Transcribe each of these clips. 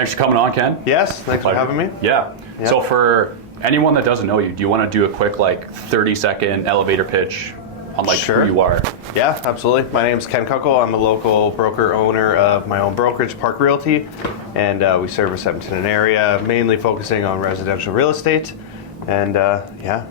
Thanks for coming on, Ken. Yes, thanks for having me. Yeah. So for anyone that doesn't know you, do you want to do a quick 30-second elevator pitch on who you are? Yeah, absolutely. My name is Ken Kunkel. I'm a local broker owner of my own brokerage, Park Realty, and we service Edmonton and area, mainly focusing on residential real estate. And yeah.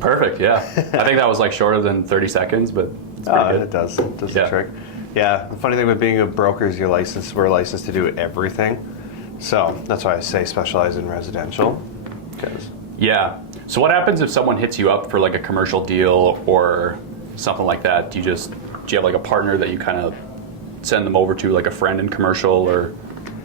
Perfect. Yeah. I think that was shorter than 30 seconds, but it's pretty good. It does the trick. Yeah. The funny thing with being a broker is we're licensed to do everything. So that's why I say specialize in residential. Yeah. So what happens if someone hits you up for a commercial deal or something like that? Do you have a partner that you kind of send them over to, a friend in commercial, or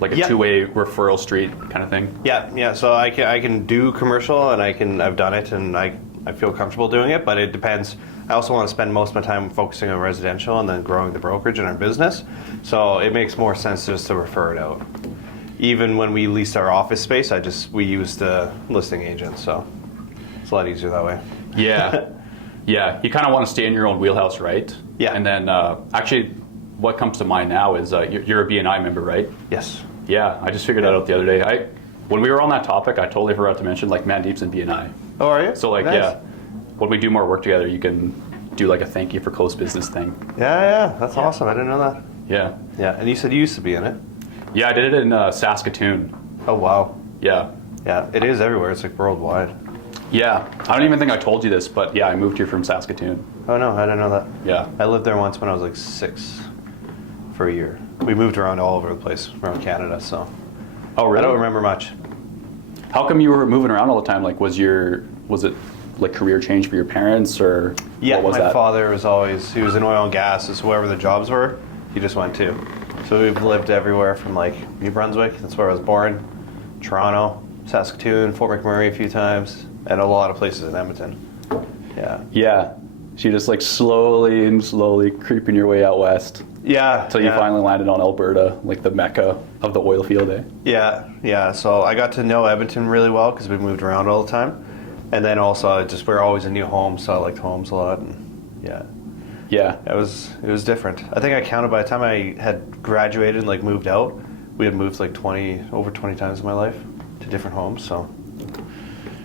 a two-way referral street kind of thing? Yeah. So I can do commercial, and I've done it, and I feel comfortable doing it, but it depends. I also want to spend most of my time focusing on residential and then growing the brokerage and our business. So it makes more sense just to refer it out. Even when we leased our office space, we used the listing agent, so it's a lot easier that way. Yeah. Yeah. You kind of want to stay in your own wheelhouse, right? Yeah. And then actually what comes to mind now is you're a BNI member, right? Yes. Yeah. I just figured that out the other day. When we were on that topic, I totally forgot to mention Mandeep's in BNI. Oh, are you? So nice. Yeah, when we do more work together, you can do a thank you for close business thing. Yeah. That's awesome. I didn't know that. Yeah. Yeah. And you said you used to be in it. Yeah, I did it in Saskatoon. Oh, wow. Yeah. Yeah, it is everywhere. It's worldwide. Yeah. I don't even think I told you this, but yeah, I moved here from Saskatoon. Oh, no, I didn't know that. Yeah. I lived there once when I was 6 for a year. We moved around all over the place, around Canada, so. Oh, really? I don't remember much. How come you were moving around all the time? Was it career change for your parents, or yeah, what was that? My father was he was in oil and gas, so wherever the jobs were, he just went to. So we've lived everywhere from New Brunswick, that's where I was born, Toronto, Saskatoon, Fort McMurray a few times, and a lot of places in Edmonton. Yeah. Yeah. So you just slowly creeping your way out west. Yeah. Until you finally landed on Alberta, the mecca of the oil field, eh? Yeah. So I got to know Edmonton really well because we moved around all the time. And then also we're always in new homes, so I liked homes a lot. And yeah. It was different. I think I counted by the time I had graduated and moved out, we had moved over 20 times in my life to different homes. So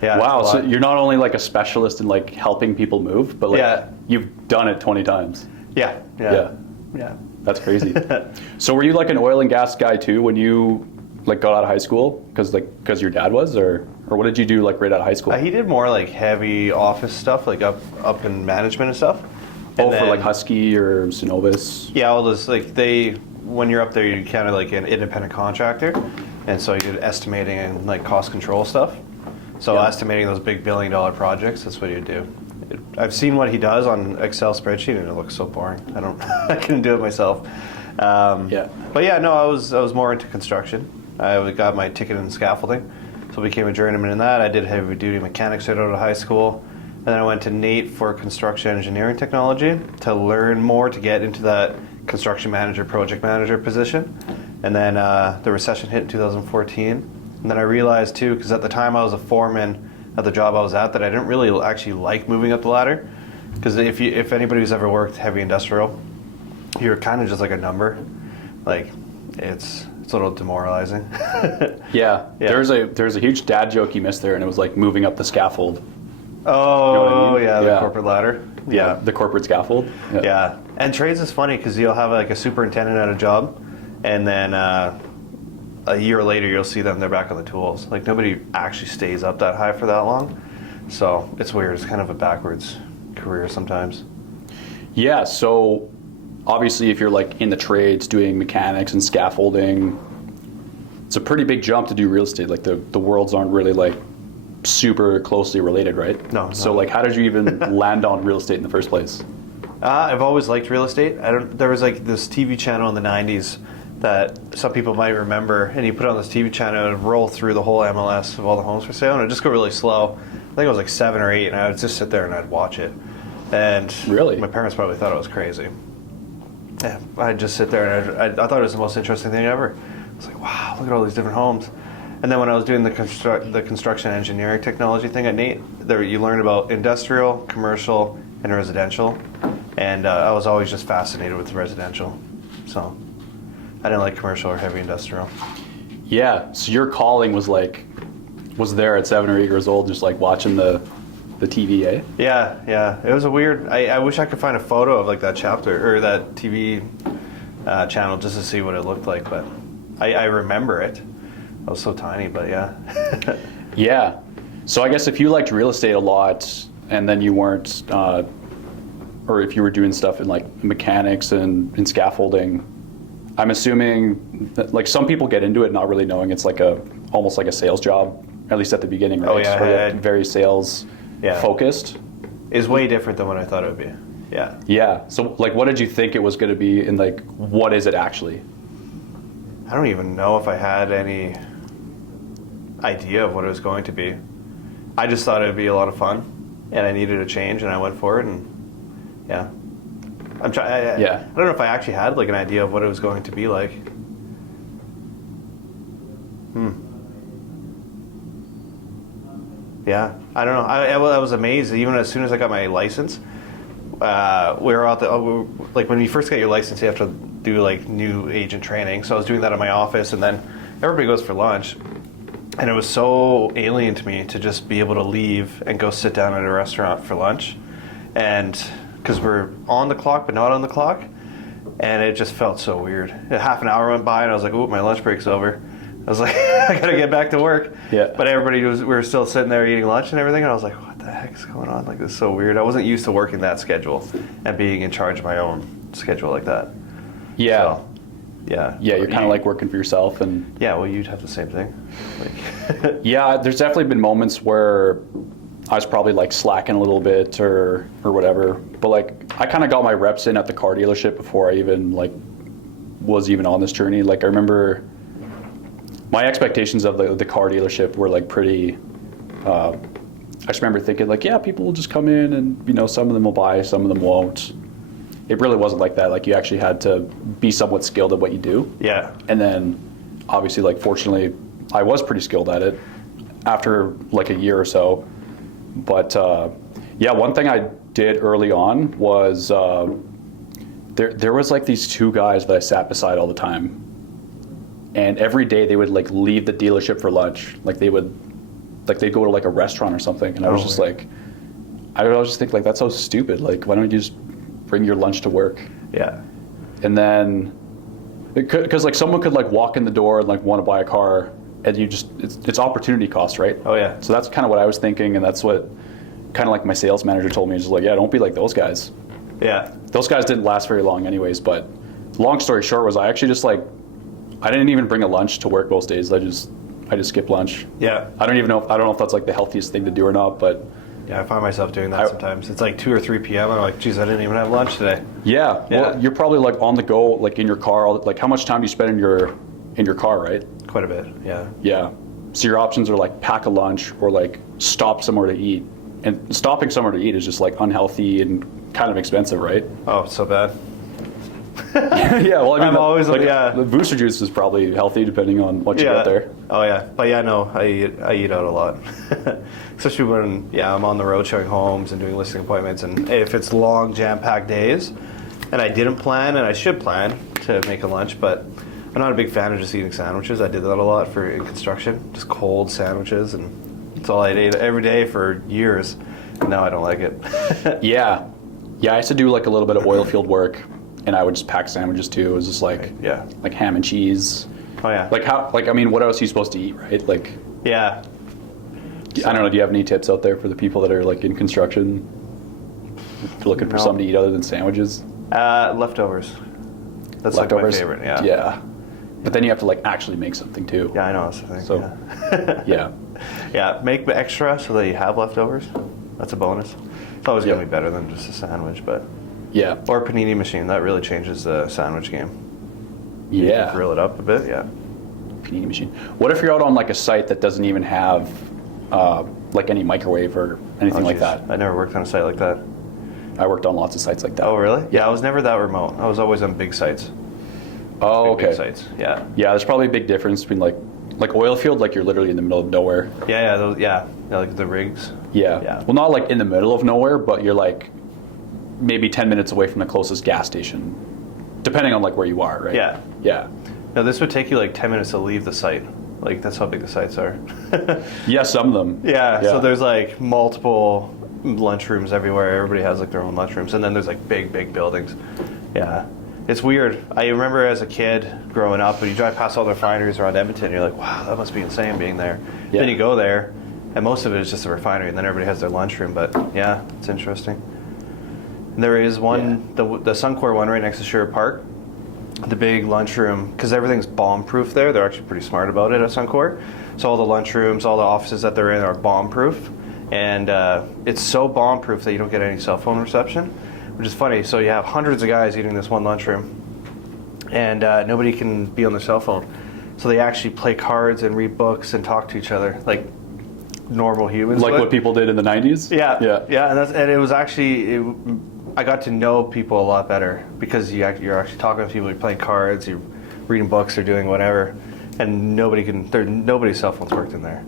yeah. Wow. So you're not only a specialist in helping people move, but you've done it 20 times. Yeah. That's crazy. So were you an oil and gas guy too when you got out of high school? Because your dad was, or what did you do right out of high school? He did more heavy office stuff, up in management and stuff. And for Husky or Synovus? Yeah, well, when you're up there, you're kind of an independent contractor, and so you did estimating and cost control stuff. So estimating those big $1 billion projects, that's what you do. I've seen what he does on Excel spreadsheet, and it looks so boring. I couldn't do it myself. But yeah, no, I was more into construction. I got my ticket in scaffolding, so I became a journeyman in that. I did heavy duty mechanics right out of high school. And then I went to NAIT for construction engineering technology to learn more, to get into that construction manager, project manager position. And then the recession hit in 2014. And then I realized too, because at the time I was a foreman at the job I was at, that I didn't really actually like moving up the ladder. Because if anybody who's ever worked heavy industrial, you're kind of just a number. It's a little demoralizing. Yeah. There's a huge dad joke you missed there, and it was moving up the scaffold. Oh, you know what I mean? Yeah, the corporate ladder. Yeah, the corporate scaffold. Yeah. And trades is funny because you'll have a superintendent at a job, and then a year later you'll see them, they're back on the tools. Nobody actually stays up that high for that long. So it's weird. It's kind of a backwards career sometimes. Yeah, so obviously if you're in the trades doing mechanics and scaffolding, it's a pretty big jump to do real estate. The worlds aren't really super closely related, right? No. So how did you even land on real estate in the first place? I've always liked real estate. There was this TV channel in the 90s that some people might remember, and you put on this TV channel and roll through the whole MLS of all the homes for sale, and it'd just go really slow. I think it was 7 or 8, and I would just sit there and I'd watch it. And really, my parents probably thought I was crazy. Yeah, I'd just sit there and I thought it was the most interesting thing ever. I was wow, look at all these different homes. And then when I was doing the construction engineering technology thing at NAIT, you learn about industrial, commercial, and residential. And I was always just fascinated with residential. So I didn't like commercial or heavy industrial. Yeah. So your calling was there at 7 or 8 years old, just like watching the TV, eh? Yeah. It was a weird. I wish I could find a photo of like that chapter or that TV channel just to see what it looked like, but I remember it. I was so tiny, but yeah. Yeah. So I guess if you liked real estate a lot, and then you weren't, or if you were doing stuff in like mechanics and in scaffolding, I'm assuming that, like, some people get into it not really knowing it's like almost like a sales job, at least at the beginning, right? Oh yeah, Sort of very sales focused. Is way different than what I thought it would be. Yeah. Yeah. So like, what did you think it was going to be, and like, what is it actually? I don't even know if I had any idea of what it was going to be. I just thought it would be a lot of fun, and I needed a change, and I went for it, and yeah. I don't know if I actually had like an idea of what it was going to be like. Yeah, I don't know. I was amazed. Even as soon as I got my license, we were out like when you first get your license, you have to do like new agent training. So I was doing that at my office, and then everybody goes for lunch. And it was so alien to me to just be able to leave and go sit down at a restaurant for lunch. And because we're on the clock but not on the clock. And it just felt so weird. Half an hour went by and I was like, oh, my lunch break's over. I was like, I gotta get back to work. Yeah. But we were still sitting there eating lunch and everything. And I was like, what the heck is going on? Like, this is so weird. I wasn't used to working that schedule and being in charge of my own schedule like that. Yeah. So, yeah. Yeah, you're kind of like working for yourself, and yeah, well, you'd have the same thing. Like yeah, there's definitely been moments where I was probably like slacking a little bit or whatever, but like I kind of got my reps in at the car dealership before I even like was even on this journey. Like I remember my expectations of the car dealership were like pretty. I just remember thinking like, yeah, people will just come in and some of them will buy, some of them won't. It really wasn't like that. Like you actually had to be somewhat skilled at what you do. Yeah. And then obviously, like, fortunately, I was pretty skilled at it after like a year or so. But yeah, one thing I did early on was there was like these two guys that I sat beside all the time. And every day they would like leave the dealership for lunch. Like they'd go to like a restaurant or something. And I was just like, I would always just think like, that's so stupid. Like, why don't you just bring your lunch to work? Yeah. And then, because like someone could like walk in the door and like want to buy a car, and it's opportunity cost, right? Oh yeah. So that's kind of what I was thinking, and that's what kind of like my sales manager told me. He's just like, yeah, don't be like those guys. Yeah. Those guys didn't last very long anyways, but long story short was I actually just like, I didn't even bring a lunch to work most days. I just skipped lunch. Yeah. I don't know if that's like the healthiest thing to do or not, but yeah, I find myself doing that sometimes. It's like 2 or 3 p.m. and I'm like, geez, I didn't even have lunch today. Yeah. Well, you're probably like on the go, like in your car. Like, how much time do you spend in your car, right? Quite a bit. Yeah. Yeah. So your options are like pack a lunch or like stop somewhere to eat. And stopping somewhere to eat is just like unhealthy and kind of expensive, right? Oh, it's so bad. Yeah. Well, I mean, I'm always like, yeah. The booster juice is probably healthy depending on what you get there. Oh yeah. But yeah, no, I eat out a lot. Especially when I'm on the road showing homes and doing listing appointments, and if it's long jam-packed days and I didn't plan, and I should plan to make a lunch, but I'm not a big fan of just eating sandwiches. I did that a lot in construction, just cold sandwiches, and that's all I ate every day for years. Now I don't like it. Yeah. I used to do like a little bit of oil field work, and I would just pack sandwiches too. It was just like like ham and cheese. Oh yeah. I mean, what else are you supposed to eat, right? Like yeah. I don't know. Do you have any tips out there for the people that are like in construction, looking for something to eat other than sandwiches? Leftovers. That's leftovers? Like my favorite. Yeah. Yeah. But then you have to like actually make something too. Yeah, I know that's the thing. So yeah, make extra so that you have leftovers. That's a bonus. It's always going to be better than just a sandwich, but yeah. Or a panini machine. That really changes the sandwich game. Yeah. You can grill it up a bit. Yeah. Panini machine. What if you're out on like a site that doesn't even have like any microwave or anything like that? I never worked on a site like that. I worked on lots of sites like that. Oh, really? Yeah, I was never that remote. I was always on big sites. Oh, okay. Big sites. Yeah. Yeah, there's probably a big difference between like oil field, like you're literally in the middle of nowhere. Yeah, like the rigs. Yeah. Well, not like in the middle of nowhere, but you're like maybe 10 minutes away from the closest gas station, depending on like where you are, right? Yeah. Yeah. No, this would take you like 10 minutes to leave the site. Like, that's how big the sites are. Yeah, some of them. Yeah, so there's like multiple lunchrooms everywhere. Everybody has like their own lunchrooms, and then there's like big buildings. Yeah, it's weird. I remember as a kid growing up, when you drive past all the refineries around Edmonton, you're like, wow, that must be insane being there. Yeah. Then you go there, and most of it is just a refinery, and then everybody has their lunchroom. But yeah, it's interesting. And there is one, the Suncor one right next to Sherwood Park. The big lunchroom, because everything's bomb-proof there. They're actually pretty smart about it at Suncor. So all the lunchrooms, all the offices that they're in are bomb-proof. And it's so bomb-proof that you don't get any cell phone reception, which is funny. So you have hundreds of guys eating this one lunchroom, and nobody can be on their cell phone. So they actually play cards and read books and talk to each other like normal humans. Like what people did in the 90s? Yeah. Yeah. And it was actually... I got to know people a lot better because you're actually talking to people, you're playing cards, you're reading books, or doing whatever, and nobody's cell phones worked in there.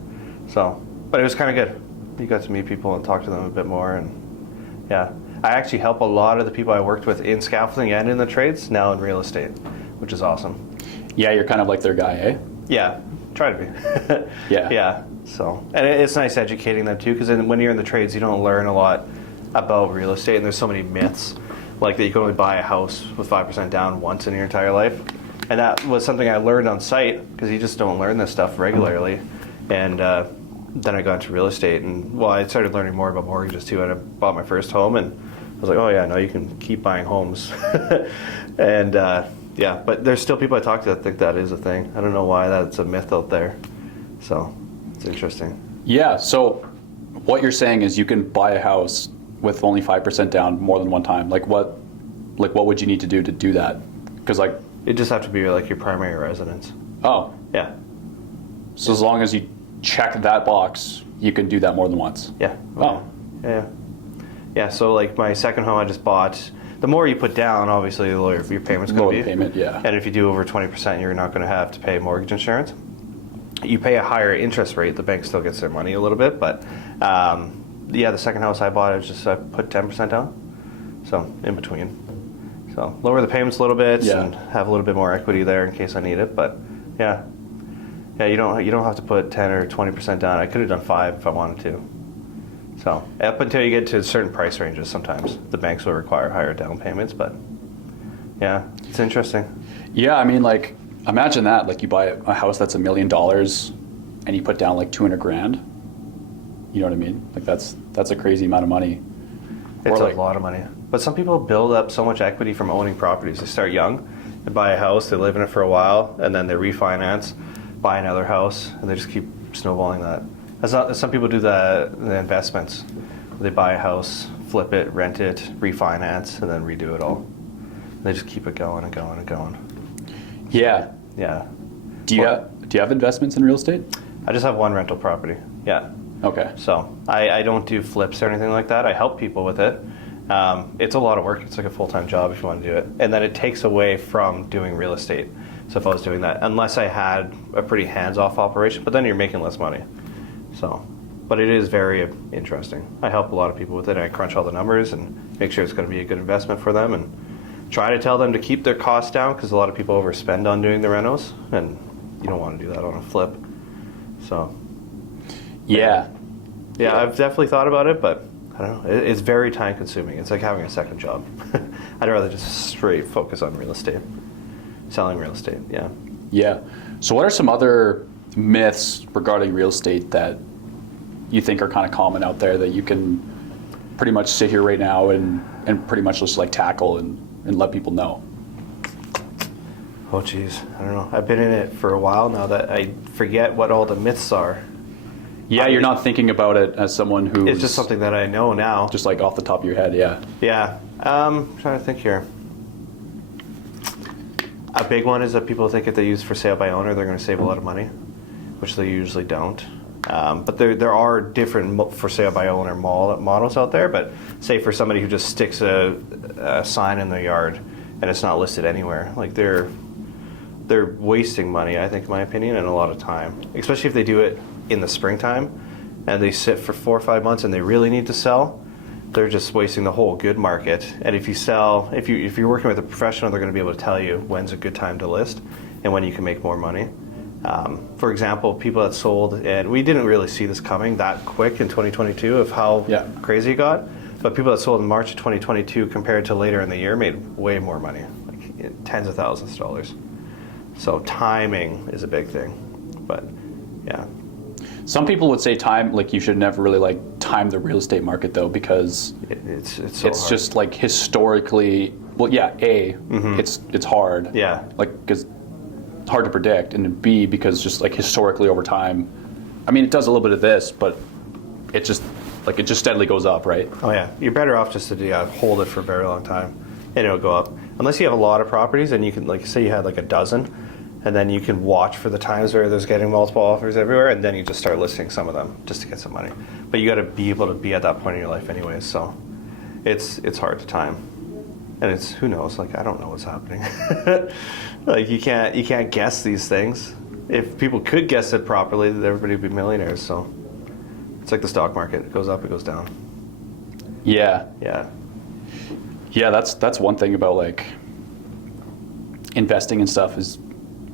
So, but it was kind of good. You got to meet people and talk to them a bit more, and yeah, I actually help a lot of the people I worked with in scaffolding and in the trades now in real estate, which is awesome. Yeah, you're kind of like their guy, eh? Yeah, try to be. Yeah. Yeah. So, and it's nice educating them too, because when you're in the trades, you don't learn a lot about real estate, and there's so many myths, like that you can only buy a house with 5% down once in your entire life. And that was something I learned on site, because you just don't learn this stuff regularly. And then I got into real estate, and well, I started learning more about mortgages too, and I bought my first home, and I was like, oh yeah, no, you can keep buying homes. And yeah, but there's still people I talk to that think that is a thing. I don't know why that's a myth out there. So it's interesting. Yeah, so what you're saying is you can buy a house with only 5% down more than one time. Like what would you need to do that? Because like it just have to be like your primary residence. Oh Yeah. So as long as you check that box, you can do that more than once. Yeah. Oh. Yeah. So like my second home I just bought, the more you put down, obviously the lower your payment's going to be. Lower the payment, yeah. And if you do over 20%, you're not going to have to pay mortgage insurance. You pay a higher interest rate. The bank still gets their money a little bit, but yeah, the second house I bought, I put 10% down, so in between. So lower the payments a little bit and have a little bit more equity there in case I need it. But yeah, you don't have to put 10 or 20% down. I could have done 5 if I wanted to. So up until you get to certain price ranges, sometimes the banks will require higher down payments. But yeah, it's interesting. Yeah, I mean, like imagine that, like you buy a house that's $1 million, and you put down like 200 grand. You know what I mean? Like that's a crazy amount of money. It's a lot of money. But some people build up so much equity from owning properties. They start young, they buy a house, they live in it for a while, and then they refinance, buy another house, and they just keep snowballing that. Some people do the investments. They buy a house, flip it, rent it, refinance, and then redo it all. They just keep it going and going and going. Yeah. Yeah. Do you have investments in real estate? I just have one rental property. Yeah. Okay. So I don't do flips or anything like that. I help people with it. It's a lot of work. It's like a full-time job if you want to do it. And then it takes away from doing real estate. So if I was doing that, unless I had a pretty hands-off operation, but then you're making less money. So, but it is very interesting. I help a lot of people with it. I crunch all the numbers and make sure it's going to be a good investment for them, and try to tell them to keep their costs down, because a lot of people overspend on doing the renos, and you don't want to do that on a flip. So. Yeah, I've definitely thought about it, but I don't know. It's very time consuming. It's like having a second job. I'd rather just straight focus on real estate, selling real estate. Yeah. Yeah. So what are some other myths regarding real estate that you think are kind of common out there that you can pretty much sit here right now and pretty much just like tackle and let people know? Oh geez, I don't know. I've been in it for a while now that I forget what all the myths are. Yeah, you're not thinking about it as someone who. It's just something that I know now. Just like off the top of your head, yeah. Yeah. I'm trying to think here. A big one is that people think if they use for sale by owner, they're going to save a lot of money, which they usually don't. But there are different for sale by owner models out there. But say for somebody who just sticks a sign in their yard and it's not listed anywhere, like they're wasting money, I think, in my opinion, and a lot of time, especially if they do it in the springtime and they sit for 4 or 5 months and they really need to sell. They're just wasting the whole good market. And if you sell, if you're working with a professional, they're going to be able to tell you when's a good time to list. and when you can make more money. For example, people that sold, and we didn't really see this coming that quick in 2022 of how crazy it got, but people that sold in March of 2022 compared to later in the year made way more money, like tens of thousands of dollars. So timing is a big thing, but yeah. Some people would say time, like you should never really like time the real estate market though, because it's so it's hard. just like historically, well, yeah, it's hard. Yeah. Like, because it's hard to predict, and B, because just like historically over time, I mean, it does a little bit of this, but it just steadily goes up, right? Oh yeah, you're better off just to hold it for a very long time, and it'll go up. Unless you have a lot of properties, and you can, like, say you had like a dozen, and then you can watch for the times where there's getting multiple offers everywhere, and then you just start listing some of them just to get some money. But you got to be able to be at that point in your life anyways, so it's hard to time. And it's, who knows, like, I don't know what's happening. Like, you can't guess these things. If people could guess it properly, then everybody would be millionaires. So it's like the stock market. It goes up, it goes down. Yeah. Yeah, that's one thing about like investing and stuff, is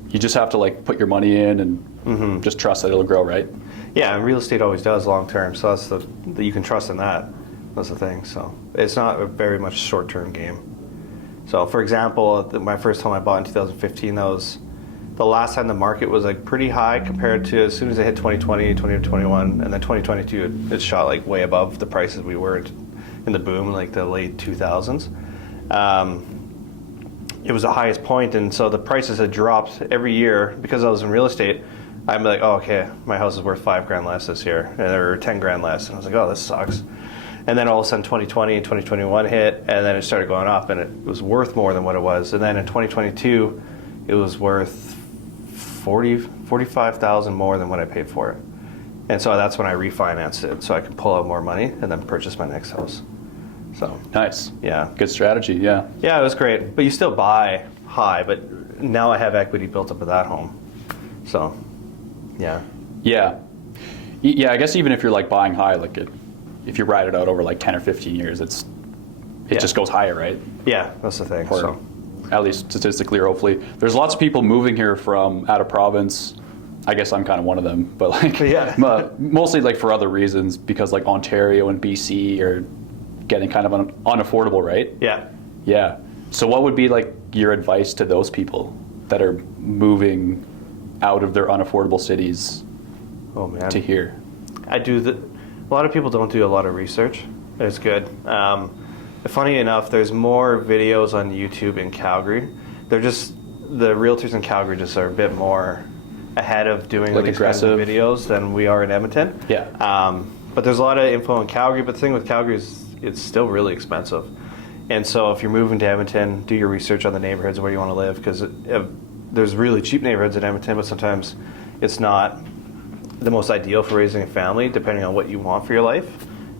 you just have to like put your money in and just trust that it'll grow, right? Yeah, and real estate always does long term, so that's the you can trust in that. That's the thing. So it's not a very much short term game. So for example, my first home I bought in 2015, that was the last time the market was like pretty high compared to as soon as it hit 2020, 2021, and then 2022 it shot like way above the prices we were in the boom in like the late 2000s. It was the highest point, and so the prices had dropped every year. Because I was in real estate, I'm like, oh, okay, my house is worth $5,000 less this year, and there were $10,000 less, and I was like, oh, this sucks. And then all of a sudden 2020 and 2021 hit, and then it started going up, and it was worth more than what it was. And then in 2022, it was worth $45,000 more than what I paid for it. And so that's when I refinanced it, so I could pull out more money and then purchase my next house. So Nice. yeah, Good strategy. Yeah. yeah, it was great. But you still buy high, but now I have equity built up with that home. So yeah. Yeah. I guess even if you're like buying high, like if you ride it out over like 10 or 15 years, it just goes higher, right? Yeah, that's the thing. Or So at least statistically or hopefully. There's lots of people moving here from out of province. I guess I'm kind of one of them, but like mostly like for other reasons, because like Ontario and BC are getting kind of unaffordable, right? yeah. Yeah. So what would be like your advice to those people that are moving out of their unaffordable cities Oh man. to here? A lot of people don't do a lot of research. It's good. Funny enough, there's more videos on YouTube in Calgary. The realtors in Calgary just are a bit more ahead of doing Like these kinds of aggressive videos than we are in Edmonton. Yeah. But there's a lot of info in Calgary. But the thing with Calgary is it's still really expensive. And so if you're moving to Edmonton, do your research on the neighborhoods where you want to live, because there's really cheap neighborhoods in Edmonton, but sometimes it's not the most ideal for raising a family, depending on what you want for your life.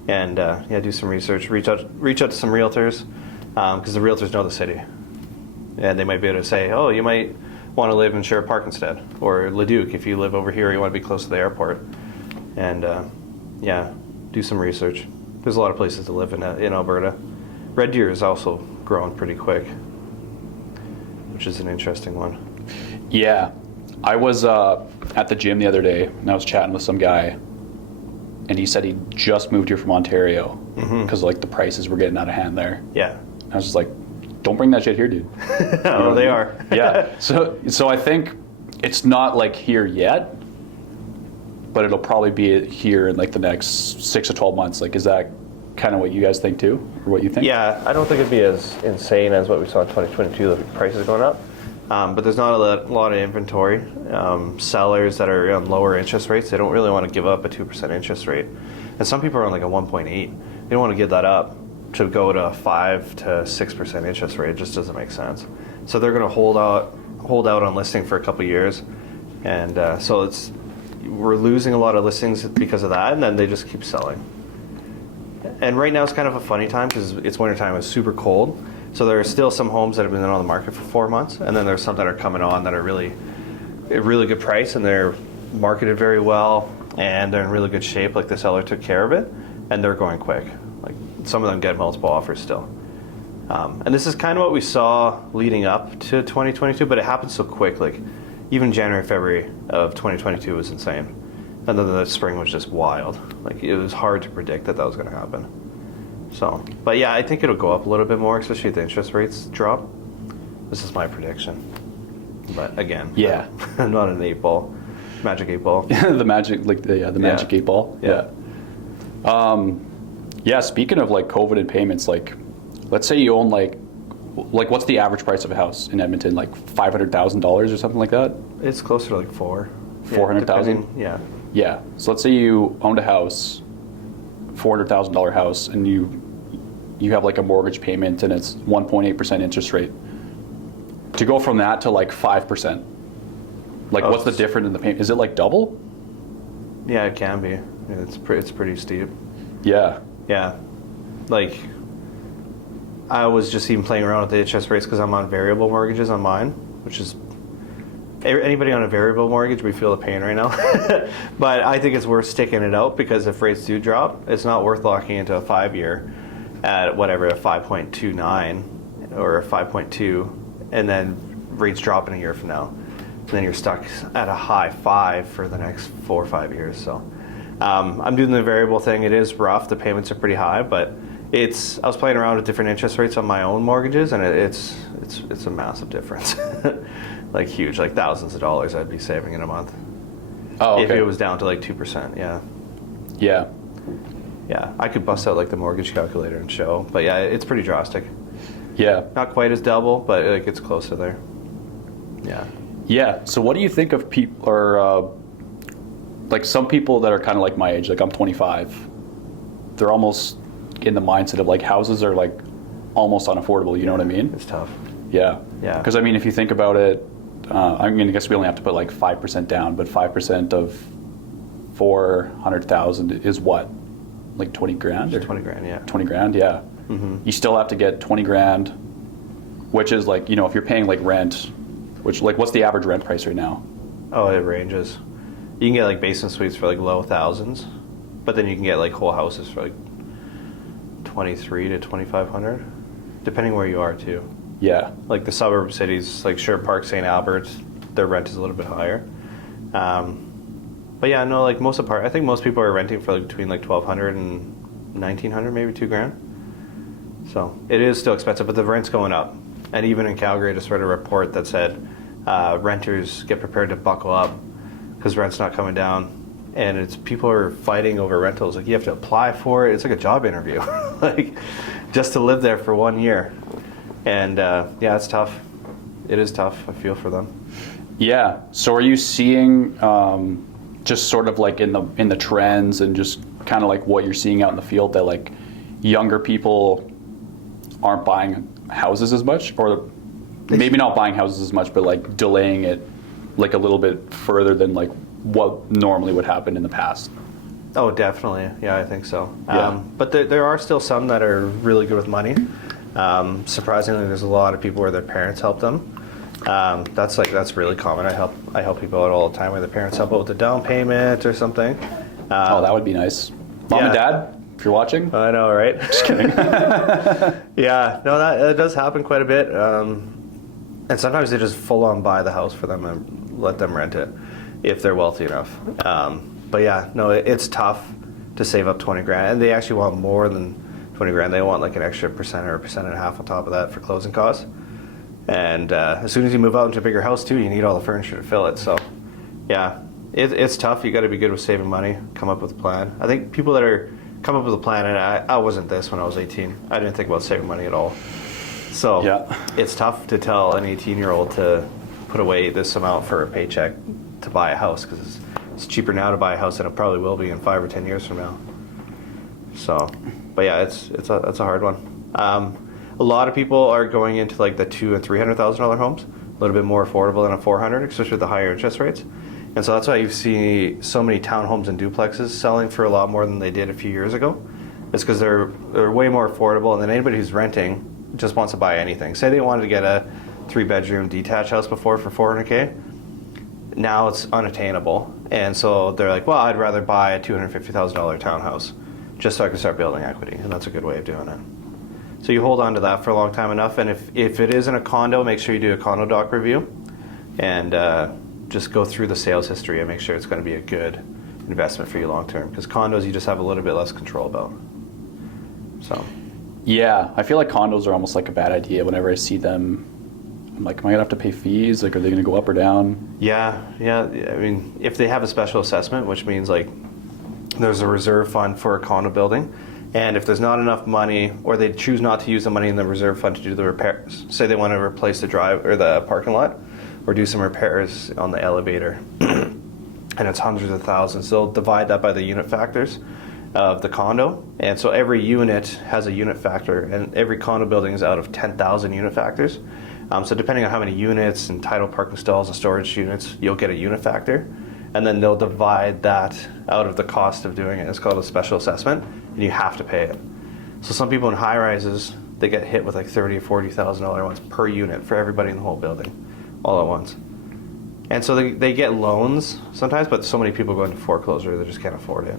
And do some research. Reach out to some realtors, because the realtors know the city, and they might be able to say, oh, you might want to live in Sherwood Park instead, or Leduc if you live over here, you want to be close to the airport. And do some research. There's a lot of places to live in Alberta. Red Deer is also growing pretty quick, which is an interesting one. Yeah. I was at the gym the other day, and I was chatting with some guy, and he said he just moved here from Ontario because like the prices were getting out of hand there. Yeah. I was just like, don't bring that shit here, dude. Oh, they are. Yeah. So I think it's not like here yet, but it'll probably be here in like the next 6 to 12 months. Like, is that kind of what you guys think too, or what you think? Yeah, I don't think it'd be as insane as what we saw in 2022, the prices going up. But there's not a lot of inventory. Sellers that are on lower interest rates, they don't really want to give up a 2% interest rate. And some people are on like a 1.8. They don't want to give that up to go to a 5 to 6% interest rate. It just doesn't make sense. So they're going to hold out on listing for a couple of years. And so we're losing a lot of listings because of that, and then they just keep selling. And right now it's kind of a funny time because it's wintertime, it's super cold. So there are still some homes that have been on the market for 4 months, and then there's some that are coming on that are really a really good price, and they're marketed very well, and they're in really good shape, like the seller took care of it, and they're going quick. Like some of them get multiple offers still. And this is kind of what we saw leading up to 2022, but it happened so quick. Like even January, February of 2022 was insane. And then the spring was just wild. Like it was hard to predict that was going to happen. So, but yeah, I think it'll go up a little bit more, especially if the interest rates drop. This is my prediction. But again, Yeah. I'm not an 8-ball, magic 8-ball. The magic, like the magic 8-ball. Yeah. Yeah, speaking of like COVID and payments, like let's say you own like what's the average price of a house in Edmonton? Like $500,000 or something like that? It's closer to like 400,000? Yeah. Yeah. So let's say you owned a house, $400,000 house, and you have like a mortgage payment and it's 1.8% interest rate. To go from that to like 5%, like what's the difference in the payment? Is it like double? Yeah, it can be. Yeah, it's pretty steep. Yeah. Yeah. Like, I was just even playing around with the interest rates because I'm on variable mortgages on mine, which is, anybody on a variable mortgage, we feel the pain right now. But I think it's worth sticking it out because if rates do drop, it's not worth locking into a 5-year at whatever, a 5.29 or a 5.2, and then rates drop in a year from now. And then you're stuck at a high 5 for the next 4 or 5 years. So I'm doing the variable thing. It is rough. The payments are pretty high, but I was playing around with different interest rates on my own mortgages, and it's a massive difference. Like huge, like thousands of dollars I'd be saving in a month. Oh, okay. If it was down to like 2%, yeah. Yeah. Yeah, I could bust out like the mortgage calculator and show, but yeah, it's pretty drastic. Yeah. Not quite as double, but it gets close to there. Yeah. Yeah. So what do you think of people, or like some people that are kind of like my age, like I'm 25, they're almost in the mindset of like houses are like almost unaffordable, you know what I mean? It's tough. Yeah. Yeah. Because I mean, if you think about it, I mean, I guess we only have to put like 5% down, but 5% of 400,000 is what? Like 20 grand? Or 20 grand, yeah. 20 grand, yeah. Mm-hmm. You still have to get 20 grand, which is like, if you're paying like rent, which like, what's the average rent price right now? Oh, it ranges. You can get like basement suites for like low thousands, but then you can get like whole houses for like 23 to 2,500, depending where you are too. Yeah. Like the suburb cities, like Sherwood Park, St. Albert, their rent is a little bit higher. But yeah, no, like I think most people are renting for like between like 1,200 and 1,900, maybe $2,000. So it is still expensive, but the rent's going up. And even in Calgary, I just read a report that said renters get prepared to buckle up because rent's not coming down. And people are fighting over rentals. Like you have to apply for it. It's like a job interview, like just to live there for 1 year. And yeah, it's tough. It is tough. I feel for them. Yeah. So are you seeing just sort of like in the trends and just kind of like what you're seeing out in the field that like younger people aren't buying houses as much, or maybe not buying houses as much, but like delaying it like a little bit further than like what normally would happen in the past? Oh, definitely. Yeah, I think so. Yeah. But there are still some that are really good with money. Surprisingly, there's a lot of people where their parents help them. That's really common. I help people out all the time where their parents help out with the down payment or something. Oh, that would be nice. Mom and Dad, if you're watching. I know, right? Just kidding. Yeah, no, that does happen quite a bit. And sometimes they just full on buy the house for them and let them rent it if they're wealthy enough. But yeah, no, it's tough to save up 20 grand. And they actually want more than 20 grand. They want like an extra percent or a percent and a half on top of that for closing costs. And as soon as you move out into a bigger house too, you need all the furniture to fill it. So yeah, it's tough. You got to be good with saving money, come up with a plan. I think people that come up with a plan, and I wasn't this when I was 18. I didn't think about saving money at all. So yeah, it's tough to tell an 18-year-old to put away this amount for a paycheck to buy a house, because it's cheaper now to buy a house than it probably will be in 5 or 10 years from now. So, but yeah, it's a hard one. A lot of people are going into like the $200,000 and $300,000 homes, a little bit more affordable than a 400, especially with the higher interest rates. And so that's why you see so many townhomes and duplexes selling for a lot more than they did a few years ago. It's because they're way more affordable, and then anybody who's renting just wants to buy anything. Say they wanted to get a 3-bedroom detached house before for $400K. Now it's unattainable, and so they're like, well, I'd rather buy a $250,000 townhouse just so I can start building equity, and that's a good way of doing it. So you hold on to that for a long time enough, and if it isn't a condo, make sure you do a condo doc review, and just go through the sales history and make sure it's going to be a good investment for you long term. Because condos, you just have a little bit less control about. So. Yeah, I feel like condos are almost like a bad idea. Whenever I see them, I'm like, am I gonna have to pay fees? Like, are they gonna go up or down? Yeah. I mean, if they have a special assessment, which means like there's a reserve fund for a condo building, and if there's not enough money, or they choose not to use the money in the reserve fund to do the repairs, say they want to replace the drive or the parking lot, or do some repairs on the elevator, and it's hundreds of thousands, they'll divide that by the unit factors of the condo, and so every unit has a unit factor, and every condo building is out of 10,000 unit factors. So depending on how many units and tidal parking stalls and storage units, you'll get a unit factor, and then they'll divide that out of the cost of doing it. It's called a special assessment, and you have to pay it. So some people in high rises, they get hit with like $30,000 or $40,000 ones per unit for everybody in the whole building, all at once. And so they get loans sometimes, but so many people go into foreclosure, they just can't afford it.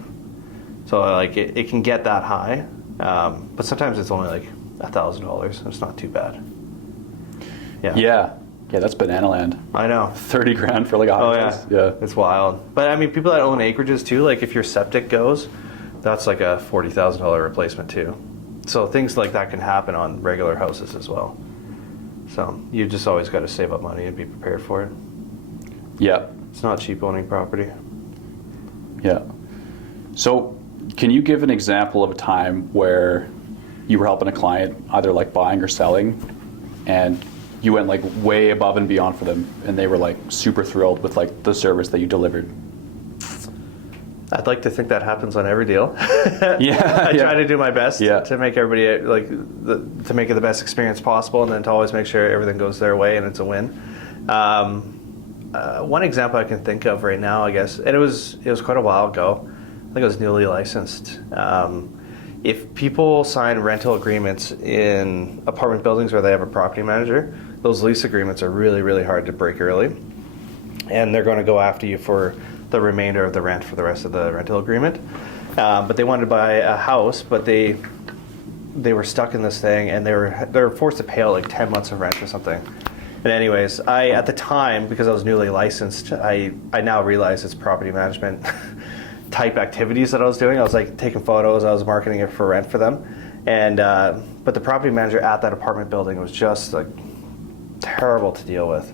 So like it can get that high, but sometimes it's only like $1,000. It's not too bad. Yeah, that's banana land. I know. 30 grand for like a house. Yeah. It's wild. But I mean, people that own acreages too, like if your septic goes, that's like a $40,000 replacement too. So things like that can happen on regular houses as well. So you just always got to save up money and be prepared for it. Yeah. It's not cheap owning property. Yeah. So can you give an example of a time where you were helping a client either like buying or selling, and you went like way above and beyond for them, and they were like super thrilled with like the service that you delivered? I'd like to think that happens on every deal. Yeah, I try to do my best Yeah. to make everybody to make it the best experience possible, and then to always make sure everything goes their way and it's a win. One example I can think of right now, I guess, and it was quite a while ago. I think I was newly licensed. If people sign rental agreements in apartment buildings where they have a property manager, those lease agreements are really, really hard to break early, and they're going to go after you for the remainder of the rent for the rest of the rental agreement. But they wanted to buy a house, but they were stuck in this thing, and they were forced to pay out like 10 months of rent or something. And anyways, at the time, because I was newly licensed, I now realize it's property management type activities that I was doing. I was like taking photos, I was marketing it for rent for them, and but the property manager at that apartment building was just like terrible to deal with.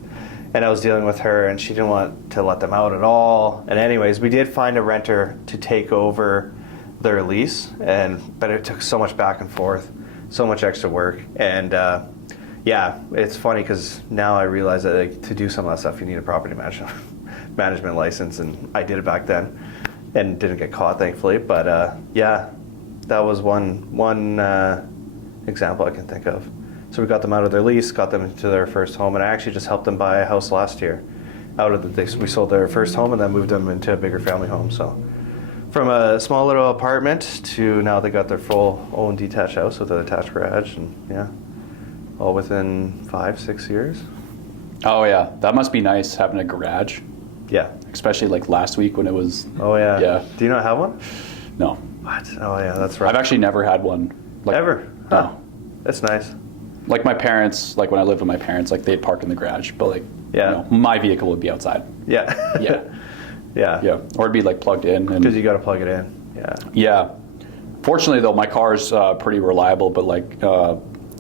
And I was dealing with her, and she didn't want to let them out at all. And anyways, we did find a renter to take over their lease, but it took so much back and forth, so much extra work. And yeah, it's funny because now I realize that like, to do some of that stuff, you need a property management license, and I did it back then and didn't get caught, thankfully. But yeah, that was one example I can think of. So we got them out of their lease, got them into their first home, and I actually just helped them buy a house last year. We sold their first home and then moved them into a bigger family home. So from a small little apartment to now they got their full own detached house with an attached garage, and yeah, all within 5-6 years. Oh yeah, that must be nice having a garage. Yeah. Especially like last week when it was. Oh yeah. Yeah. Do you not have one? No. What? Oh yeah, that's right. I've actually never had one. Like, Ever? No. Huh. That's nice. Like my parents, like when I lived with my parents, like they'd park in the garage, but like, Yeah. you know, my vehicle would be outside. Yeah. Yeah. Yeah. Yeah. Or it'd be like plugged in. Because you got to plug it in. Yeah. Yeah. Fortunately though, my car's pretty reliable, but like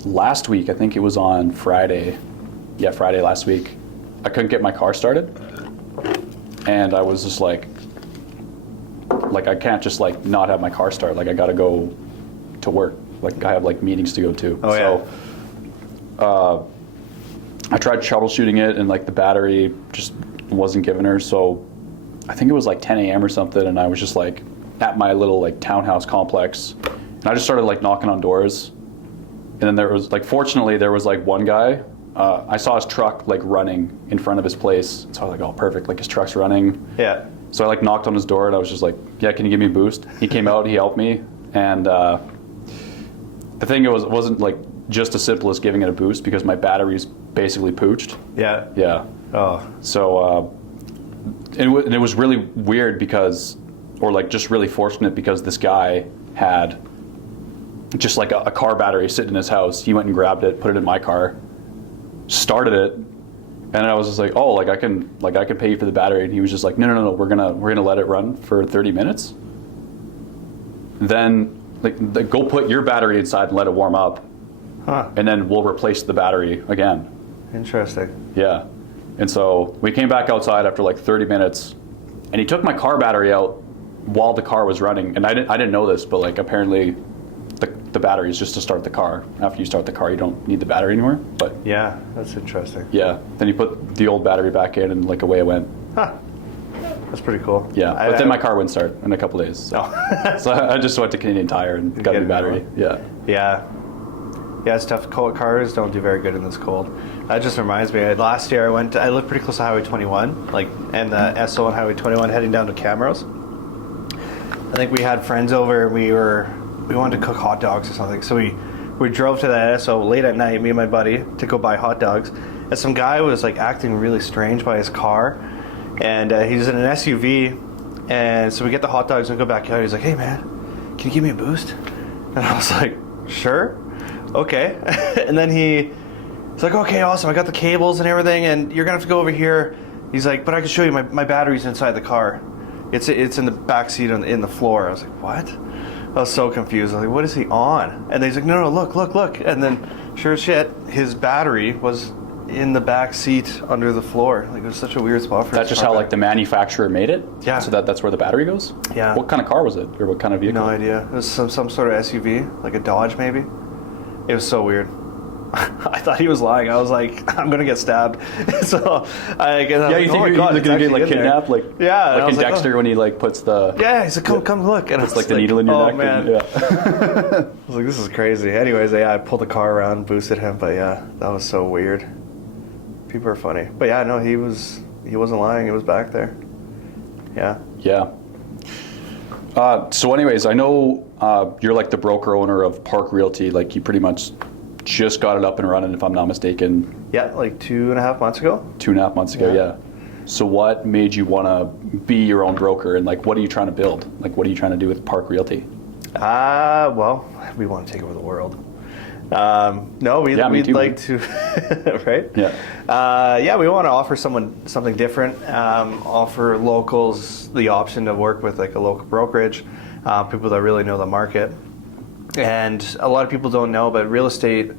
last week, I think it was on Friday. Yeah, Friday last week, I couldn't get my car started. And I was just like I can't just like not have my car start. Like I got to go to work. Like I have like meetings to go to. Oh, so I tried troubleshooting it, and like the battery just wasn't giving her. So I think it was like 10 a.m. or something, and I was just like at my little like townhouse complex, and I just started like knocking on doors. And then there was like, fortunately there was like one guy, I saw his truck like running in front of his place. So I was like, oh perfect, like his truck's running. Yeah. So I like knocked on his door, and I was just like, yeah, can you give me a boost? He came out, he helped me. And the thing wasn't like just as simple as giving it a boost, because my battery's basically pooched. Yeah. Yeah. Oh. So and it was really weird because, or like just really fortunate because this guy had just like a car battery sitting in his house. He went and grabbed it, put it in my car, started it, and I was just like, oh, like I can pay you for the battery. And he was just like, no, we're gonna let it run for 30 minutes. Then like go put your battery inside and let it warm up, and then we'll replace the battery again. Interesting. Yeah, and so we came back outside after like 30 minutes, and he took my car battery out while the car was running, and I didn't know this, but like apparently the battery is just to start the car. After you start the car, you don't need the battery anymore. But Yeah, that's interesting. yeah, then he put the old battery back in, and like away it went. Huh. That's pretty cool. Yeah, but then my car wouldn't start in a couple days. So, so I just went to Canadian Tire and got a new battery. Yeah. Yeah. Yeah, it's tough. Cold cars don't do very good in this cold. That just reminds me. Last year I lived pretty close to Highway 21, like, and the SO on Highway 21 heading down to Camrose. I think we had friends over. And we wanted to cook hot dogs or something. So we drove to that SO late at night, me and my buddy, to go buy hot dogs. And some guy was like acting really strange by his car, and he's in an SUV. And so we get the hot dogs and go back out. He's like, "Hey man, can you give me a boost?" And I was like, "Sure, okay." And then he's like, "Okay, awesome. I got the cables and everything, and you're gonna have to go over here." He's like, "But I can show you my battery's inside the car. It's in the back seat in the floor." I was like, "What?" I was so confused. I was like, "What is he on?" And then he's like, "No, look." And then, sure as shit, his battery was in the back seat under the floor. Like, it was such a weird spot for. That's just how like the manufacturer made it. Yeah. So that's where the battery goes. Yeah. What kind of car was it, or what kind of vehicle? No idea. It was some sort of SUV, like a Dodge maybe. It was so weird. I thought he was lying. I was like, I'm gonna get stabbed. So you think you're gonna get like kidnapped, like yeah, like in like, Dexter when he like puts the he's like, come look, and it's like the needle in your neck. Man. And, yeah. I was like, this is crazy. Anyways, I pulled the car around, boosted him, but yeah, that was so weird. People are funny, but yeah, no, he wasn't lying. It was back there. Yeah. Yeah. So anyways, I know you're like the broker owner of Park Realty. Like you pretty much just got it up and running, if I'm not mistaken. Yeah, like 2.5 months ago. 2.5 months ago, yeah. So what made you want to be your own broker, and like what are you trying to build? Like what are you trying to do with Park Realty? Well, we want to take over the world. No, we'd like to, right? Yeah. We want to offer something different. Offer locals the option to work with like a local brokerage, people that really know the market. And a lot of people don't know, but real estate,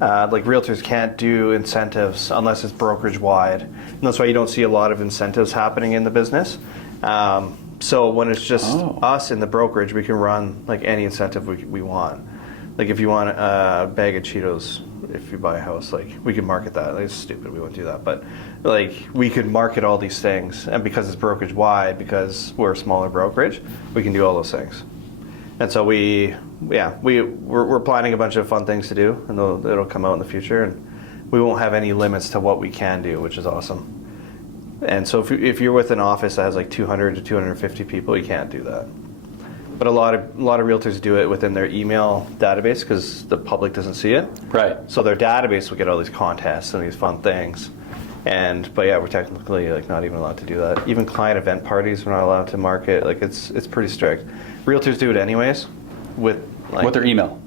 like realtors can't do incentives unless it's brokerage wide. And that's why you don't see a lot of incentives happening in the business. So when it's just us in the brokerage, we can run like any incentive we want. Like if you want a bag of Cheetos, if you buy a house, like we can market that. Like, it's stupid, we won't do that. But like we could market all these things, and because it's brokerage wide, because we're a smaller brokerage, we can do all those things. And so we're planning a bunch of fun things to do, and it'll come out in the future, and we won't have any limits to what we can do, which is awesome. And so if you're with an office that has like 200 to 250 people, you can't do that. But a lot of realtors do it within their email database because the public doesn't see it. Right. So their database will get all these contests and these fun things. But yeah, we're technically like not even allowed to do that. Even client event parties, we're not allowed to market. Like it's pretty strict. Realtors do it anyways with their email.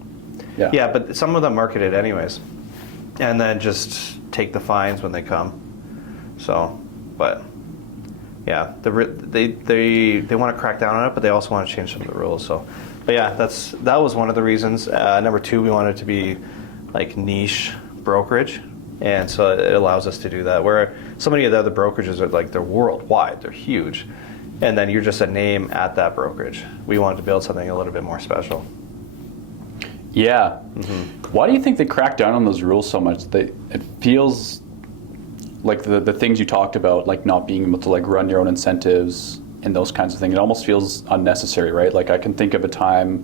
Yeah. Yeah, but some of them market it anyways, and then just take the fines when they come. So, but yeah, they want to crack down on it, but they also want to change some of the rules. So, but yeah, that was one of the reasons. Number two, we wanted to be like niche brokerage, and so it allows us to do that. Where so many of the other brokerages are like they're worldwide, they're huge, and then you're just a name at that brokerage. We wanted to build something a little bit more special. Yeah. Mm-hmm. Why do you think they crack down on those rules so much? It feels like the things you talked about, like not being able to like run your own incentives and those kinds of things, it almost feels unnecessary, right? Like I can think of a time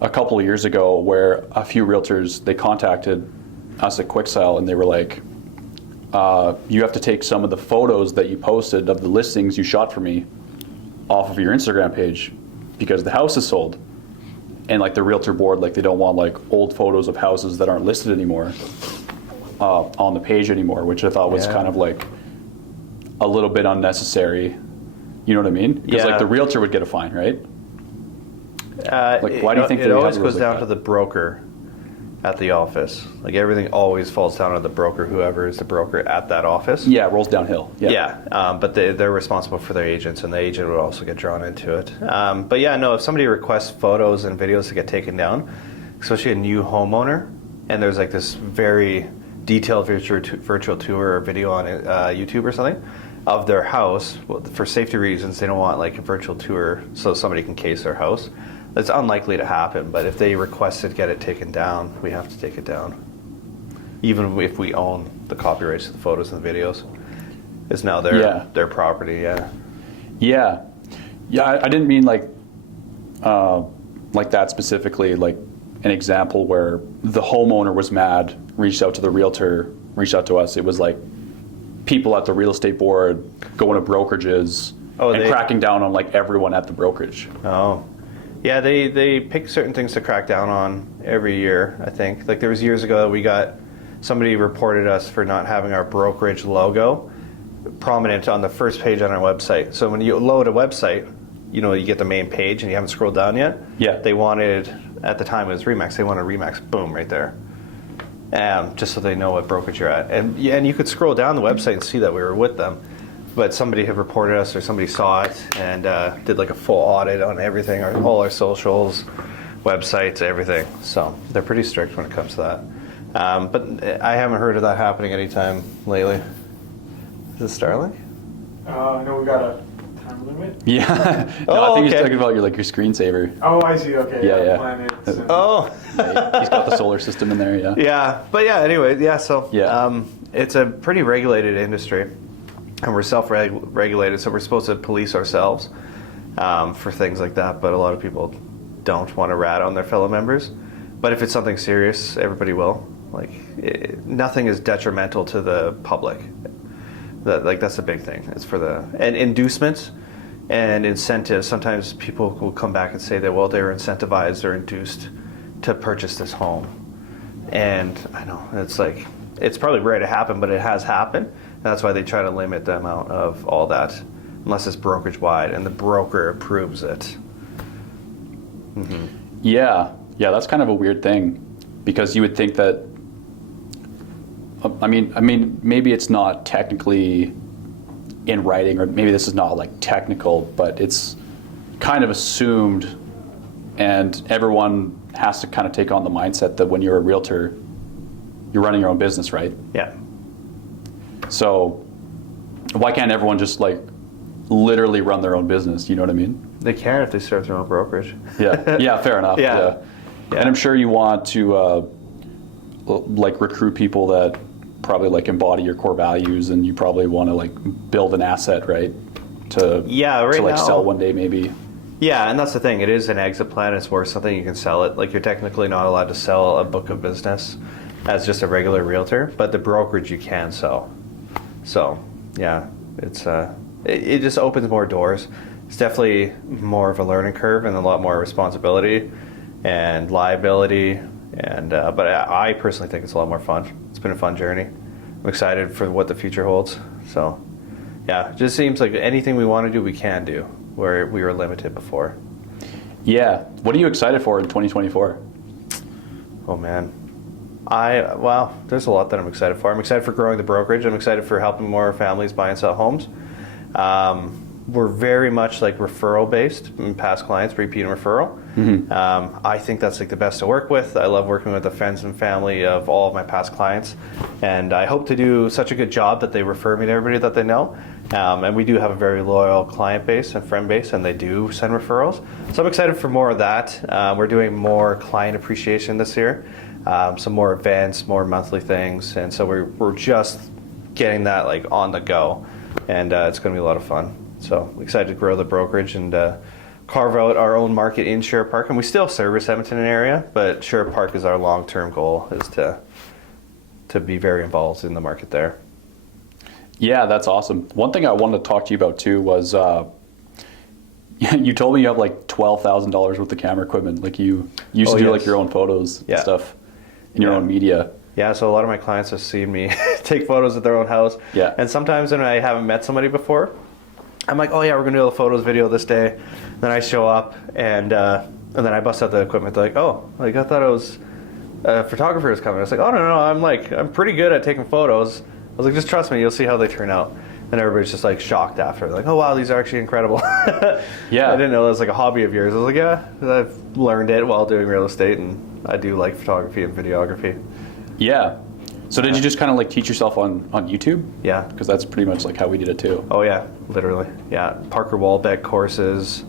a couple of years ago where a few realtors, they contacted us at Quiksell and they were like, you have to take some of the photos that you posted of the listings you shot for me off of your Instagram page because the house is sold. And like the realtor board, like they don't want like old photos of houses that aren't listed anymore on the page anymore, which I thought was kind of like a little bit unnecessary. You know what I mean? Because like the realtor would get a fine, right? Like, why do you think it they always have goes rules like down that? to the broker at the office? Like everything always falls down to the broker, whoever is the broker at that office. Yeah, it rolls downhill. But they're responsible for their agents, and the agent would also get drawn into it. But yeah, no, if somebody requests photos and videos to get taken down, especially a new homeowner, and there's like this very detailed virtual tour or video on YouTube or something of their house, well, for safety reasons, they don't want like a virtual tour so somebody can case their house. It's unlikely to happen, but if they requested get it taken down, we have to take it down. Even if we own the copyrights to the photos and the videos. It's now their property, yeah. Yeah. I didn't mean like that specifically, like an example where the homeowner was mad, reached out to the realtor, reached out to us. It was like people at the real estate board going to brokerages and cracking down on like everyone at the brokerage. Oh. Yeah, they pick certain things to crack down on every year, I think. Like there was years ago we got, somebody reported us for not having our brokerage logo prominent on the first page on our website. So when you load a website, you know, you get the main page and you haven't scrolled down yet. Yeah. They wanted, at the time it was Remax, they wanted Remax, boom, right there. Just so they know what brokerage you're at. And you could scroll down the website and see that we were with them. But somebody had reported us or somebody saw it and did like a full audit on everything, all our socials, websites, everything. So they're pretty strict when it comes to that. But I haven't heard of that happening anytime lately. Is it Starlink? I know we got a time limit. Yeah. I think he's talking about your screensaver. Oh, I see. Okay. Yeah. Planets and Yeah, he's got the solar system in there, yeah. Yeah. But yeah, anyway, yeah, so Yeah. it's a pretty regulated industry. And we're self-regulated, so we're supposed to police ourselves for things like that. But a lot of people don't want to rat on their fellow members. But if it's something serious, everybody will. Like, nothing is detrimental to the public. That's the big thing. It's for and inducements and incentives. Sometimes people will come back and say that, well, they're incentivized or induced to purchase this home. And I know, it's like, it's probably rare to happen, but it has happened. And that's why they try to limit the amount of all that, unless it's brokerage wide and the broker approves it. Mm-hmm. Yeah, that's kind of a weird thing, because you would think that. I mean, maybe it's not technically in writing, or maybe this is not like technical, but it's kind of assumed, and everyone has to kind of take on the mindset that when you're a realtor, you're running your own business, right? Yeah. So why can't everyone just like literally run their own business? You know what I mean? They can if they start their own brokerage. Yeah, fair enough. Yeah. And I'm sure you want to like recruit people that probably like embody your core values, and you probably want to like build an asset, right? To now, sell one day maybe. Yeah, and that's the thing. It is an exit plan. It's worth something. You can sell it. Like, you're technically not allowed to sell a book of business as just a regular realtor, but the brokerage you can sell. So, yeah, it's it just opens more doors. It's definitely more of a learning curve and a lot more responsibility and liability. And but I personally think it's a lot more fun. It's been a fun journey. I'm excited for what the future holds. So, yeah, it just seems like anything we want to do, we can do, where we were limited before. Yeah. What are you excited for in 2024? Oh, man. There's a lot that I'm excited for. I'm excited for growing the brokerage. I'm excited for helping more families buy and sell homes. We're very much like referral based, past clients, repeat and referral. Mm-hmm. I think that's like the best to work with. I love working with the friends and family of all of my past clients, and I hope to do such a good job that they refer me to everybody that they know. And we do have a very loyal client base and friend base, and they do send referrals. So I'm excited for more of that. We're doing more client appreciation this year, some more events, more monthly things, and so we're just getting that like on the go, and it's going to be a lot of fun. So excited to grow the brokerage and carve out our own market in Sherwood Park. And we still service Edmonton area, but Sherwood Park is our long-term goal, is to be very involved in the market there. Yeah, that's awesome. One thing I wanted to talk to you about too was you told me you have like $12,000 worth of camera equipment. Like you used to do like your own photos and stuff in your own media. Yeah, so a lot of my clients have seen me take photos at their own house. Yeah. And sometimes when I haven't met somebody before, I'm like, oh yeah, we're gonna do a photos video this day. Then I show up and And then I bust out the equipment. They're like, oh, like I thought it was a photographer was coming. I was like, oh no, I'm pretty good at taking photos. I was like, just trust me, you'll see how they turn out. And everybody's just like shocked after. They're like, oh wow, these are actually incredible. Yeah. I didn't know that was like a hobby of yours. I was like, yeah, I've learned it while doing real estate, and I do like photography and videography. Yeah. So did you just kind of like teach yourself on YouTube? Yeah. Because that's pretty much like how we did it too. Oh yeah, literally. Yeah, Parker Walbeck courses,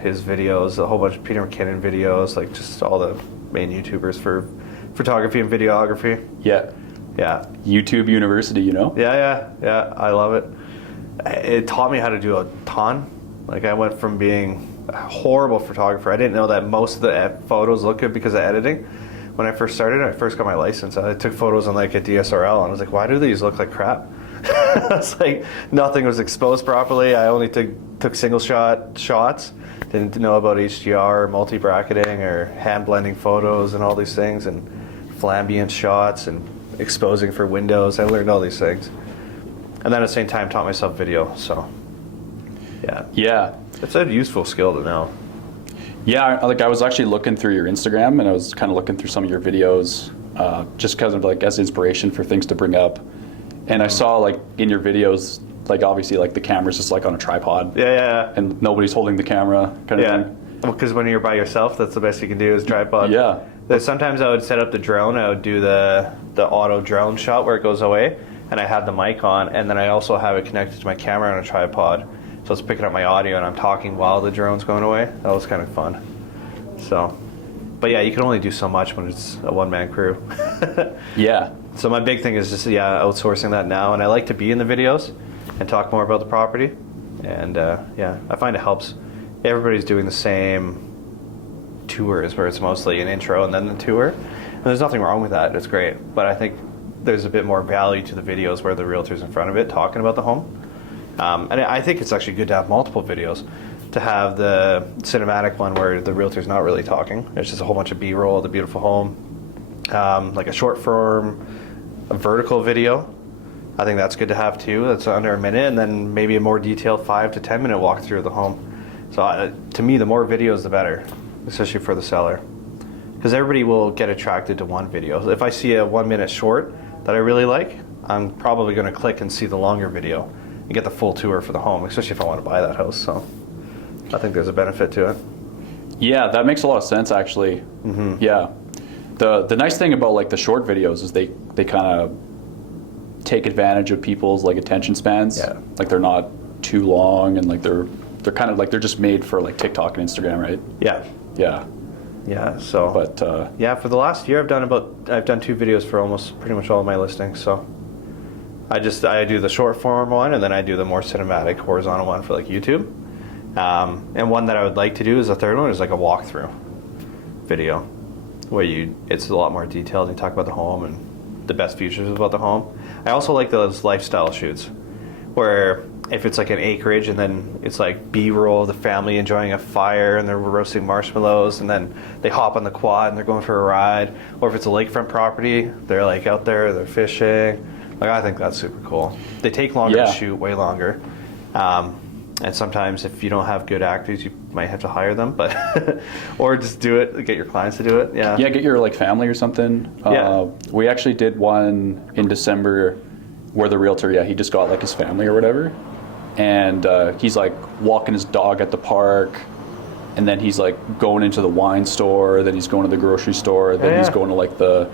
his videos, a whole bunch of Peter McKinnon videos, like just all the main YouTubers for photography and videography. Yeah. Yeah. YouTube University, you know? Yeah. I love it. It taught me how to do a ton. Like I went from being a horrible photographer. I didn't know that most of the photos look good because of editing. When I first started, I first got my license. I took photos on like a DSLR, and I was like, why do these look like crap? It's like nothing was exposed properly. I only took single shots. Didn't know about HDR, multi-bracketing, or hand blending photos and all these things, and flambient shots and exposing for windows. I learned all these things. And then at the same time taught myself video, so yeah. Yeah. It's a useful skill to know. Yeah, like I was actually looking through your Instagram, and I was kind of looking through some of your videos, just because of like as inspiration for things to bring up. And I saw like in your videos, like obviously like the camera's just like on a tripod. Yeah. And nobody's holding the camera kind of thing. Well, because when you're by yourself, that's the best you can do is tripod. Yeah. Sometimes I would set up the drone. I would do the auto drone shot where it goes away, and I have the mic on, and then I also have it connected to my camera on a tripod. So it's picking up my audio, and I'm talking while the drone's going away. That was kind of fun. So, but yeah, you can only do so much when it's a one-man crew. Yeah. So my big thing is just outsourcing that now, and I like to be in the videos and talk more about the property. And I find it helps. Everybody's doing the same tours where it's mostly an intro and then the tour. And there's nothing wrong with that. It's great. But I think there's a bit more value to the videos where the realtor's in front of it talking about the home. And I think it's actually good to have multiple videos. To have the cinematic one where the realtor's not really talking. It's just a whole bunch of B-roll of the beautiful home. Like a short form, a vertical video. I think that's good to have too. That's under a minute, and then maybe a more detailed 5 to 10 minute walkthrough of the home. So to me, the more videos, the better, especially for the seller. Because everybody will get attracted to one video. If I see a 1 minute short that I really like, I'm probably going to click and see the longer video and get the full tour for the home, especially if I want to buy that house. So I think there's a benefit to it. Yeah, that makes a lot of sense actually. Mm-hmm. Yeah. The nice thing about like the short videos is they kind of take advantage of people's like attention spans. Yeah. Like they're not too long, and like they're kind of like they're just made for like TikTok and Instagram, right? Yeah. Yeah. Yeah. So. But for the last year, I've done 2 videos for almost pretty much all of my listings. So I do the short form one, and then I do the more cinematic horizontal one for like YouTube. And one that I would like to do is the third one is like a walkthrough video where it's a lot more detailed and talk about the home and the best features about the home. I also like those lifestyle shoots where if it's like an acreage and then it's like B-roll, the family enjoying a fire and they're roasting marshmallows, and then they hop on the quad and they're going for a ride. Or if it's a lakefront property, they're like out there, they're fishing. Like I think that's super cool. They take longer to shoot, way longer. And sometimes if you don't have good actors, you might have to hire them, but or just do it, get your clients to do it. Yeah. Yeah, get your like family or something. We actually did one in December where the realtor, he just got like his family or whatever, and he's like walking his dog at the park, and then he's like going into the wine store, then he's going to the grocery store, then he's going to like the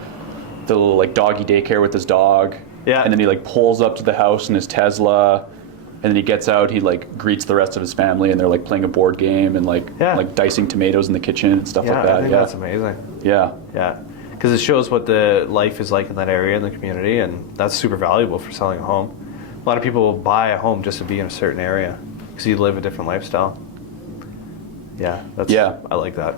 little like doggy daycare with his dog. Yeah. And then he like pulls up to the house in his Tesla. And then he gets out, he like greets the rest of his family, and they're like playing a board game and like dicing tomatoes in the kitchen and stuff like that. I think that's amazing. Yeah. Yeah. Because it shows what the life is like in that area in the community, and that's super valuable for selling a home. A lot of people will buy a home just to be in a certain area because you live a different lifestyle. Yeah. I like that.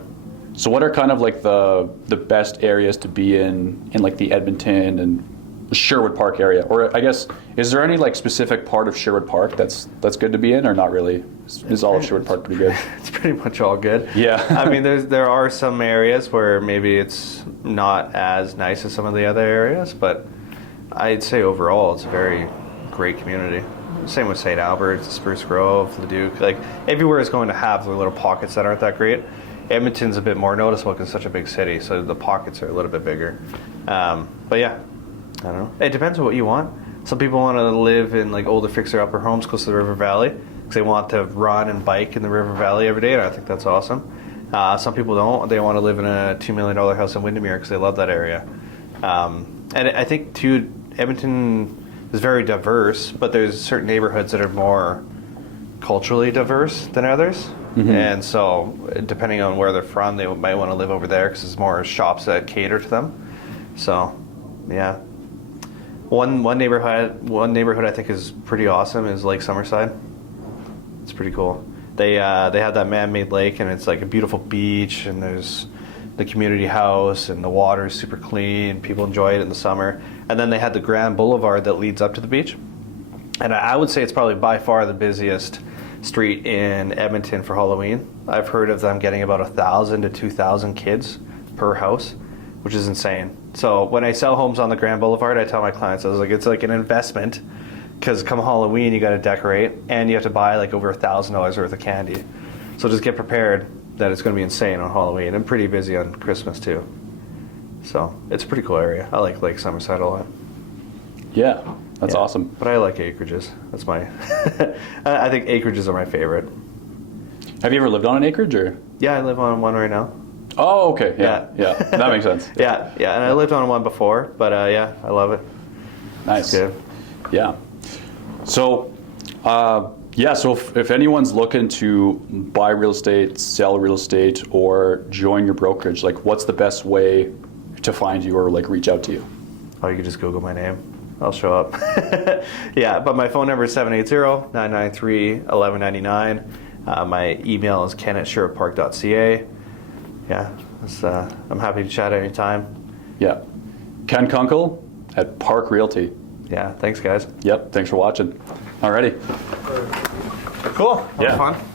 So what are kind of like the best areas to be in like the Edmonton and Sherwood Park area? Or I guess, is there any like specific part of Sherwood Park that's good to be in, or not really? Is all of Sherwood Park pretty good? It's pretty much all good. Yeah. I mean, there are some areas where maybe it's not as nice as some of the other areas, but I'd say overall it's a very great community. Same with St. Albert, Spruce Grove, Leduc. Like everywhere is going to have their little pockets that aren't that great. Edmonton's a bit more noticeable because it's such a big city, so the pockets are a little bit bigger. But yeah, I don't know. It depends on what you want. Some people want to live in like older fixer-upper homes close to the river valley because they want to run and bike in the river valley every day, and I think that's awesome. Some people don't. They want to live in a $2 million house in Windermere because they love that area. And I think, too, Edmonton is very diverse, but there's certain neighborhoods that are more culturally diverse than others. And so, depending on where they're from, they might want to live over there because there's more shops that cater to them. So, yeah. One neighborhood I think is pretty awesome is Lake Summerside. It's pretty cool. They have that man-made lake, and it's like a beautiful beach, and there's the community house, and the water is super clean. People enjoy it in the summer. And then they had the Grand Boulevard that leads up to the beach. And I would say it's probably by far the busiest street in Edmonton for Halloween. I've heard of them getting about 1,000 to 2,000 kids per house, which is insane. So when I sell homes on the Grand Boulevard, I tell my clients, I was like, it's like an investment, because come Halloween, you got to decorate, and you have to buy like over $1,000 worth of candy. So just get prepared that it's going to be insane on Halloween, and pretty busy on Christmas too. So it's a pretty cool area. I like Lake Summerside a lot. Yeah, that's awesome. But I like acreages. That's my. I think acreages are my favorite. Have you ever lived on an acreage, or? Yeah, I live on one right now. Oh, okay. Yeah. That makes sense. Yeah, and I lived on one before, but yeah, I love it. Nice. It's good. Yeah. So, so if anyone's looking to buy real estate, sell real estate, or join your brokerage, like what's the best way to find you or like reach out to you? Oh, you can just Google my name. I'll show up. Yeah, but my phone number is 780-993-1199. My email is ken@sherwoodpark.ca. Yeah, I'm happy to chat anytime. Yeah. Ken Kunkel at Park Realty. Yeah, thanks guys. Yep, thanks for watching. Alrighty. Cool. Yeah. Fun.